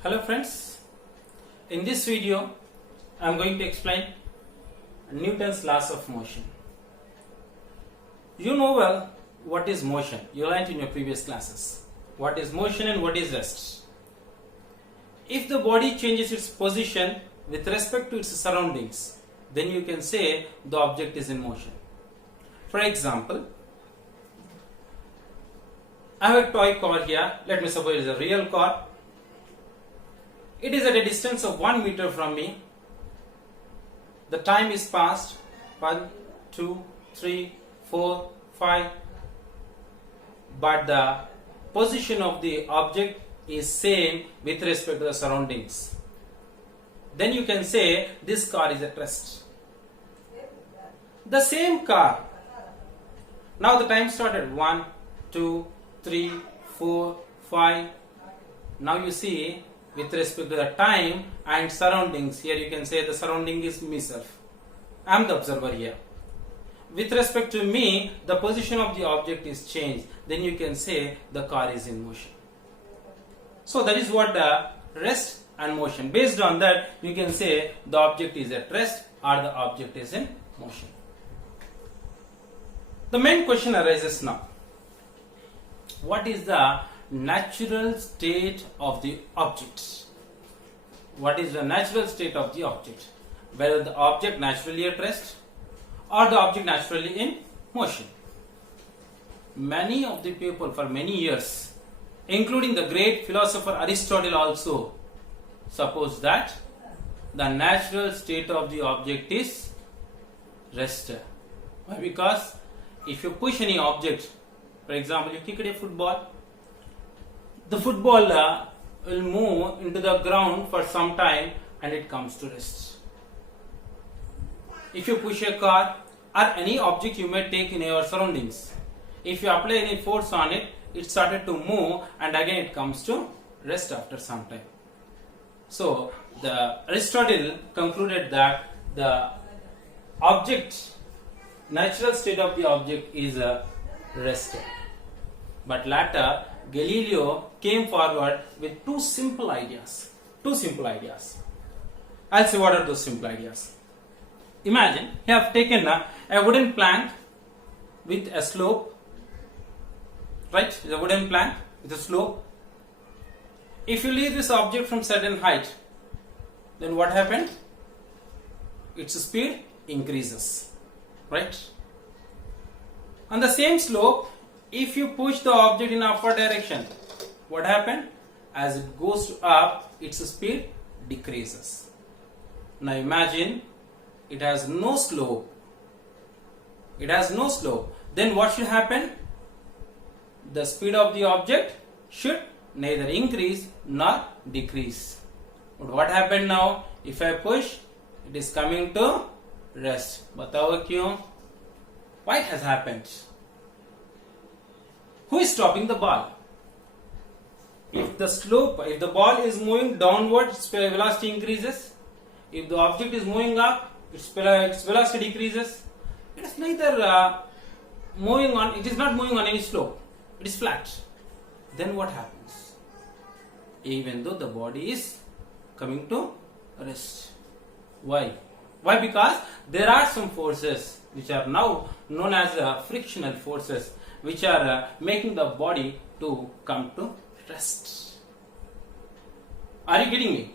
Hello friends, in this video I am going to explain Newton's laws of motion. You know well what is motion. You learned in your previous classes. What is motion and what is rest. If the body changes its position with respect to its surroundings, then you can say the object is in motion. For example, I have a toy car here. Let me suppose it is a real car. It is at a distance of 1 meter from me. The time is passed 1, 2, 3, 4, 5, but the position of the object is same with respect to the surroundings. Then you can say this car is at rest. The same car. Now the time started 1, 2, 3, 4, 5. Now you see with respect to the time and surroundings, here you can say the surrounding is myself. I am the observer here. With respect to me, the position of the object is changed. Then you can say the car is in motion. So that is what the rest and motion. Based on that, you can say the object is at rest or the object is in motion. The main question arises now. What is the natural state of the object? What is the natural state of the object? Whether the object naturally at rest or the object naturally in motion. Many of the people for many years, including the great philosopher Aristotle also, suppose that the natural state of the object is rest. Why? Because if you push any object, for example, you kick a football, the football will move into the ground for some time and it comes to rest. If you push a car or any object you may take in your surroundings, if you apply any force on it, it started to move and again it comes to rest after some time. So the Aristotle concluded that the object, natural state of the object is a rest. But later Galileo came forward with two simple ideas. I'll say what are those simple ideas. Imagine you have taken a wooden plank with a slope, right? The wooden plank with a slope. If you leave this object from certain height, then what happened? Its speed increases, right? On the same slope, if you push the object in upward direction, what happened? As it goes up, its speed decreases. Now imagine it has no slope. Then what should happen? The speed of the object should neither increase nor decrease. But what happened now? If I push, it is coming to rest. Batao kyun? Why it has happened? Who is stopping the ball? If the ball is moving downward, its velocity increases. If the object is moving up, its velocity decreases. It is neither it is not moving on any slope. It is flat. Then what happens? Even though the body is coming to rest. Why? Why? Because there are some forces which are now known as frictional forces, which are making the body to come to rest. Are you getting me?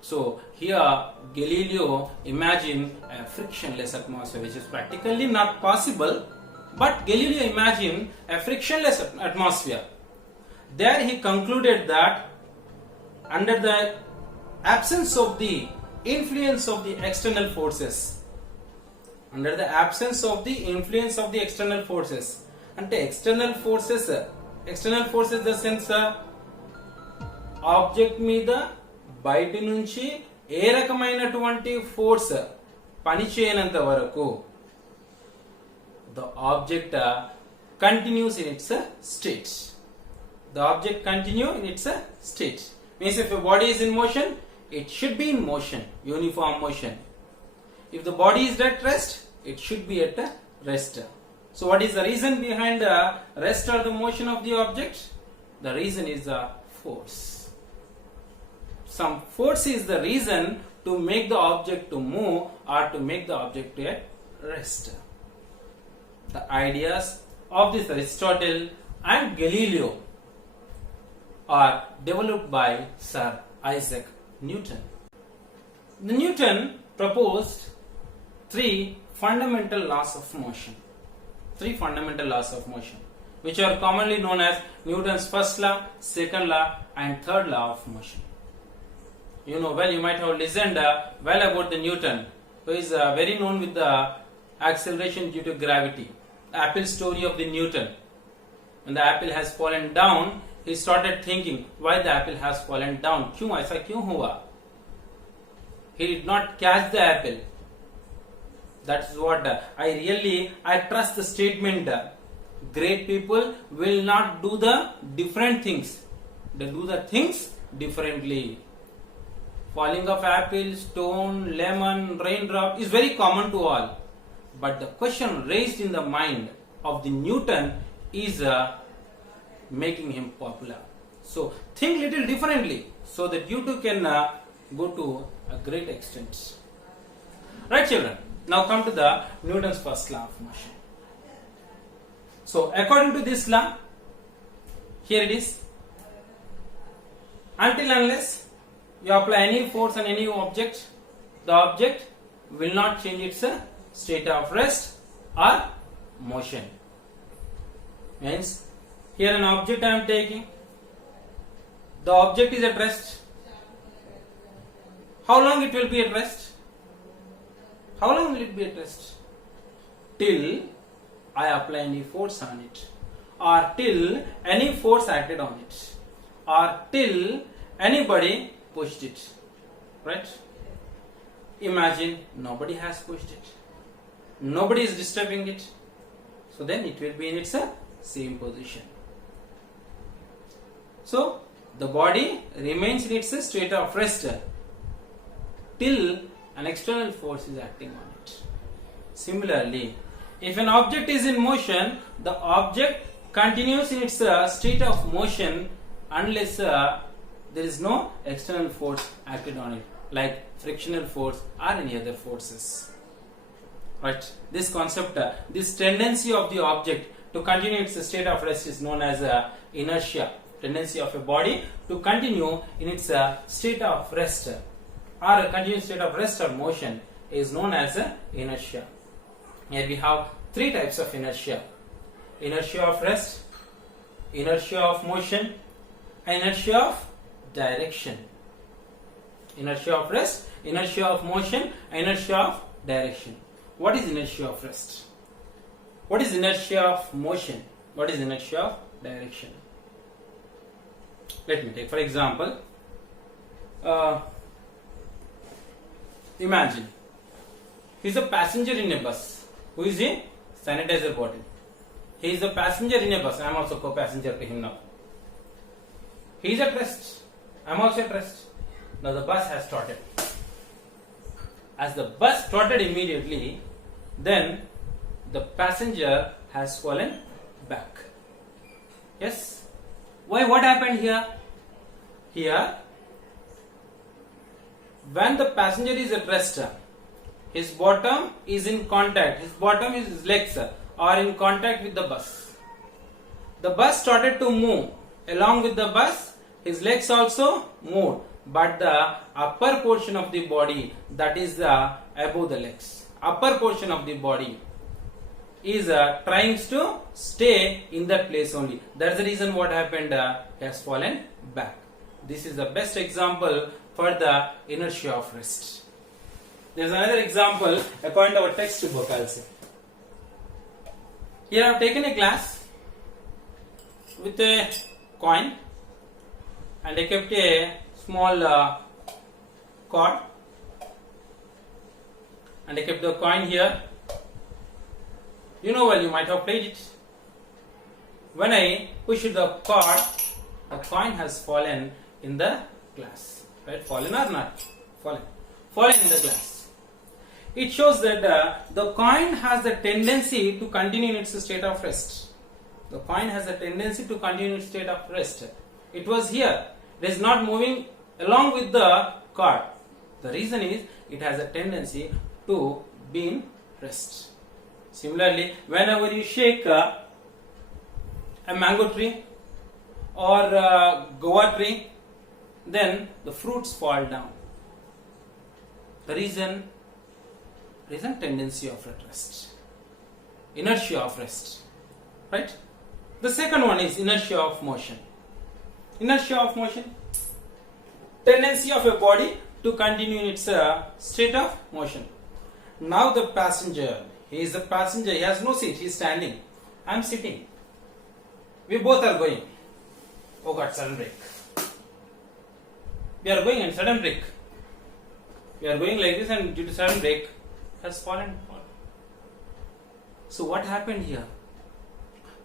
So here Galileo imagined a frictionless atmosphere, which is practically not possible, but Galileo imagined a frictionless atmosphere. There he concluded that under the absence of the influence of the external forces, and the external forces the sense object మీద బయట నుంచి ఏ రకమైనటువంటి force పని చేయనంత వరకు the object continues in its state. Means if a body is in motion, it should be in motion, uniform motion. If the body is at rest, it should be at rest. So what is the reason behind the rest or the motion of the object? The reason is the force. some force is the reason to make the object to move or to make the object to at rest. The ideas of this Aristotle and Galileo are developed by Sir Isaac Newton. The Newton proposed three fundamental laws of motion. Three fundamental laws of motion, which are commonly known as Newton's first law, second law, and third law of motion. You know well, you might have listened well about the Newton, who is very known with the acceleration due to gravity. The apple story of the Newton. When the apple has fallen down, he started thinking why the apple has fallen down. क्यों ऐसा क्यों हुआ? He did not catch the apple. That's what I trust the statement. Great people will not do the different things. They do the things differently. Falling of apple, stone, lemon, raindrop is very common to all. But the question raised in the mind of the Newton is making him popular. So think little differently so that you too can go to a great extent. Right, children? Now come to the Newton's first law of motion. So according to this law, here it is. Until unless you apply any force on any object, the object will not change its state of rest or motion. Means here an object I am taking. The object is at rest. How long it will be at rest? How long will it be at rest? Till I apply any force on it, or till any force acted on it, or till anybody pushed it. Right? Imagine nobody has pushed it. Nobody is disturbing it. So then it will be in its same position. So the body remains in its state of rest till an external force is acting on it. Similarly, if an object is in motion, the object continues in its state of motion unless there is no external force acted on it, like frictional force or any other forces. Right? This concept, this tendency of the object to continue its state of rest is known as inertia. Tendency of a body to continue in its state of rest or a continuous state of rest or motion is known as inertia. Here we have three types of inertia: inertia of rest, inertia of motion, and inertia of direction. Inertia of rest, inertia of motion, inertia of direction. What is inertia of rest? What is inertia of motion? What is inertia of direction? Let me take for example, imagine he is a passenger in a bus. Who is he? Sanitizer bottle. He is a passenger in a bus. I am also co-passenger to him now. He is at rest. I am also at rest. Now the bus has started. As the bus started immediately, then the passenger has fallen back. Yes? Why? What happened here? Here, when the passenger is at rest, his bottom is in contact. His bottom is his legs are in contact with the bus. The bus started to move. Along with the bus, his legs also moved. But the upper portion of the body, that is above the legs, upper portion of the body is trying to stay in that place only. That's the reason what happened, he has fallen back. This is the best example for the inertia of rest. There is another example according to our textbook also. Here I have taken a glass with a coin and I kept a small cord and I kept the coin here. You know well, you might have played it. When I pushed the cord, the coin has fallen in the glass. Right? Fallen or not? Fallen. Fallen in the glass. It shows that the coin has the tendency to continue in its state of rest. The coin has a tendency to continue in its state of rest. It was here. It is not moving along with the cord. The reason is it has a tendency to be in rest. Similarly, whenever you shake a mango tree or a guava tree, then the fruits fall down. The reason tendency of rest, inertia of rest, right? The second one is inertia of motion. Inertia of motion, tendency of a body to continue in its state of motion. Now the passenger, he is the passenger, he has no seat, he is standing. I am sitting. We both are going. Oh God, sudden brake. We are going and sudden brake. We are going like this and due to sudden brake has fallen. So what happened here?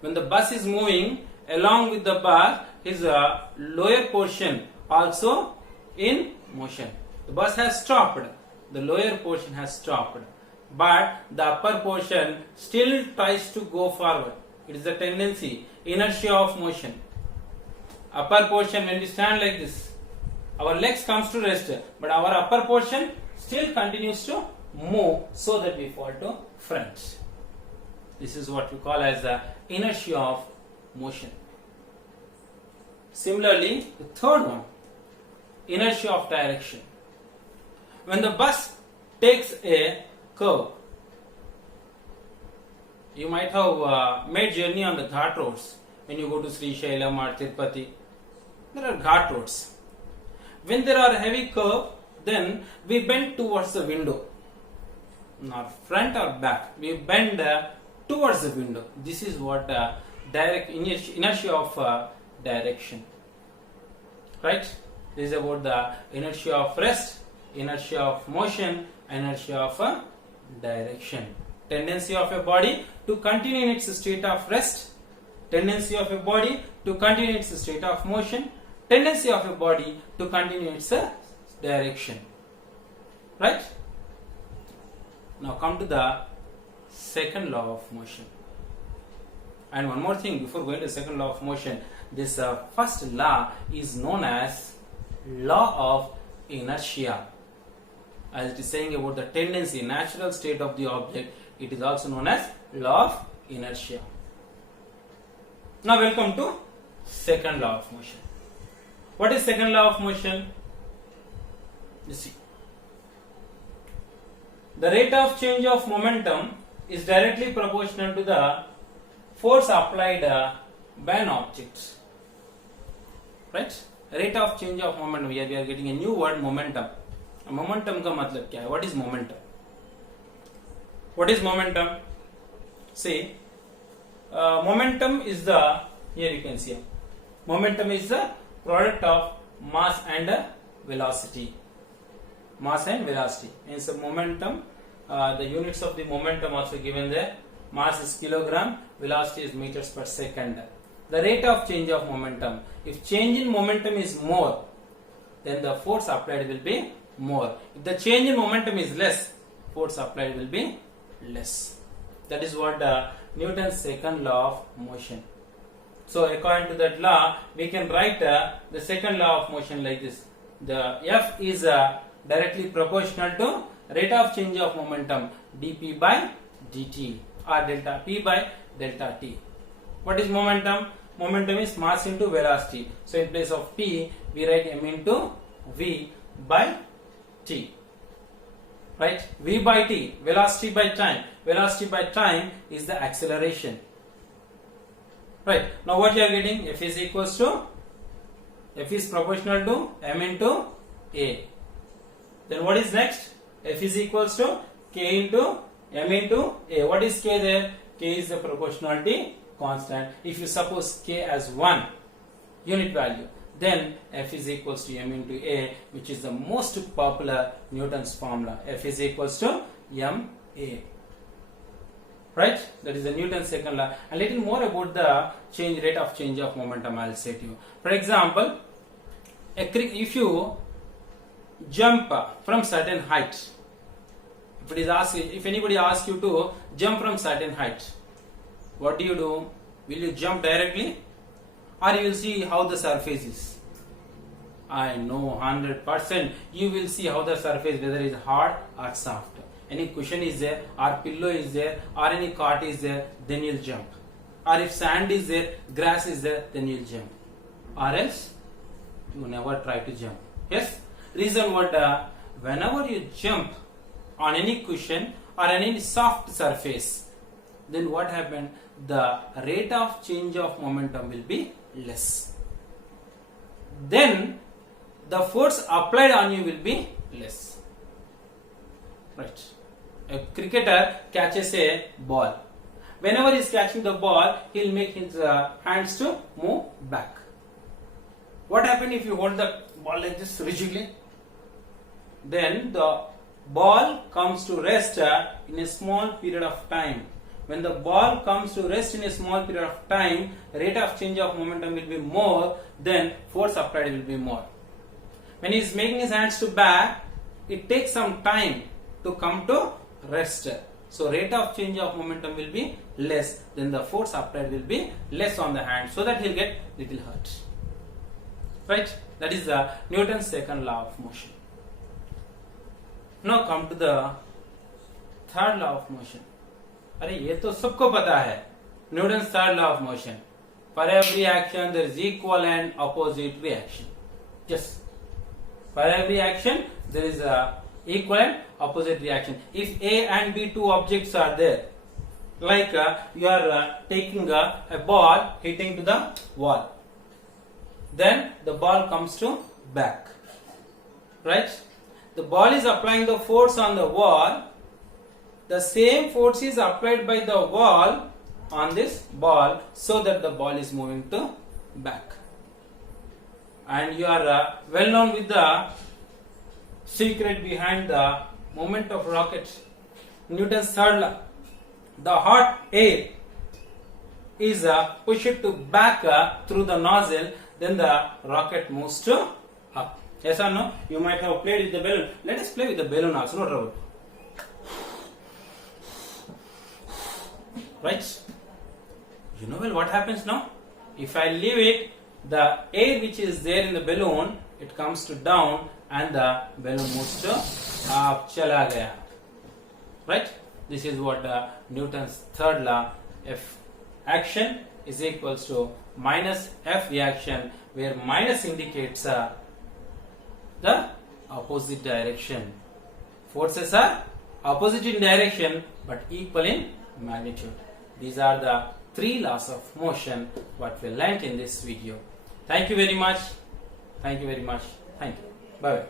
When the bus is moving, along with the bus is a lower portion also in motion. The bus has stopped. The lower portion has stopped. But the upper portion still tries to go forward. It is the tendency, inertia of motion. Upper portion, when we stand like this, our legs comes to rest, but our upper portion still continues to move so that we fall to front. This is what we call as the inertia of motion. Similarly, the third one, inertia of direction. When the bus takes a curve, you might have made journey on the Ghat roads. When you go to Sri Shailam or Tirupati, there are Ghat roads. When there are heavy curve, then we bend towards the window, not front or back. We bend towards the window. This is what direct inertia of direction. Right? This is about the inertia of rest, inertia of motion, inertia of direction. Tendency of a body to continue in its state of rest, tendency of a body to continue in its state of motion, tendency of a body to continue its direction. Right? Now come to the second law of motion. And one more thing before going to the second law of motion, this first law is known as law of inertia. As it is saying about the tendency, natural state of the object, it is also known as law of inertia. Now welcome to second law of motion. What is second law of motion? You see, the rate of change of momentum is directly proportional to the force applied by an object. Right? Rate of change of momentum. Here we are getting a new word, momentum. Momentum का मतलब क्या है? What is momentum? What is momentum? See, momentum is the, here you can see, momentum is the product of mass and velocity. Mass and velocity. Means the momentum, the units of the momentum also given there. Mass is kilogram, velocity is meters per second. The rate of change of momentum. If change in momentum is more, then the force applied will be more. If the change in momentum is less, force applied will be less. That is what Newton's second law of motion. So according to that law, we can write the second law of motion like this. The F is directly proportional to rate of change of momentum, dP by dt, or delta P by delta T. What is momentum? Momentum is mass into velocity. So in place of P, we write m into V by T. Right? V by T, velocity by time. Velocity by time is the acceleration. Right? Now what you are getting? F is equals to, F is proportional to m into A. Then what is next? F is equals to K into m into A. What is K there? K is the proportionality constant. If you suppose K as 1 unit value, then F is equals to m into A, which is the most popular Newton's formula. F is equals to ma. Right? That is the Newton's second law. A little more about the rate of change of momentum I will say to you. For example, if you jump from certain height, if anybody asks you to jump from certain height, what do? Will you jump directly, or you will see how the surface is? I know 100%. You will see how the surface, whether it is hard or soft. Any cushion is there, or pillow is there, or any cot is there, then you'll jump. Or if sand is there, grass is there, then you'll jump. Or else, you never try to jump. Yes? Reason what? Whenever you jump on any cushion or any soft surface, then what happened? The rate of change of momentum will be less. Then the force applied on you will be less. Right? A cricketer catches a ball. Whenever he is catching the ball, he will make his hands to move back. What happens if you hold the ball like this rigidly? Then the ball comes to rest in a small period of time. When the ball comes to rest in a small period of time, rate of change of momentum will be more, then force applied will be more. When he is making his hands to back, it takes some time to come to rest. So rate of change of momentum will be less, then the force applied will be less on the hand, so that he will get little hurt. Right? That is the Newton's second law of motion. Now come to the third law of motion. अरे ये तो सबको पता है. Newton's third law of motion. For every action there is equal and opposite reaction. Yes. For every action there is a equal and opposite reaction. If A and B two objects are there, like you are taking a ball hitting to the wall, then the ball comes to back. Right? The ball is applying the force on the wall. The same force is applied by the wall on this ball, so that the ball is moving to back. And you are well known with the secret behind the movement of rocket. Newton's third law. The hot air is pushed to back through the nozzle, then the rocket moves to up. Yes or no? You might have played with the balloon. Let us play with the balloon also, no trouble. Right? You know well what happens now? If I leave it, the air which is there in the balloon, it comes to down and the balloon moves to up. Chala gaya. Right? This is what Newton's third law. F action is equals to minus F reaction, where minus indicates the opposite direction. Forces are opposite in direction but equal in magnitude. These are the three laws of motion what we learnt in this video. Thank you very much. Thank you very much. Thank you. Bye bye.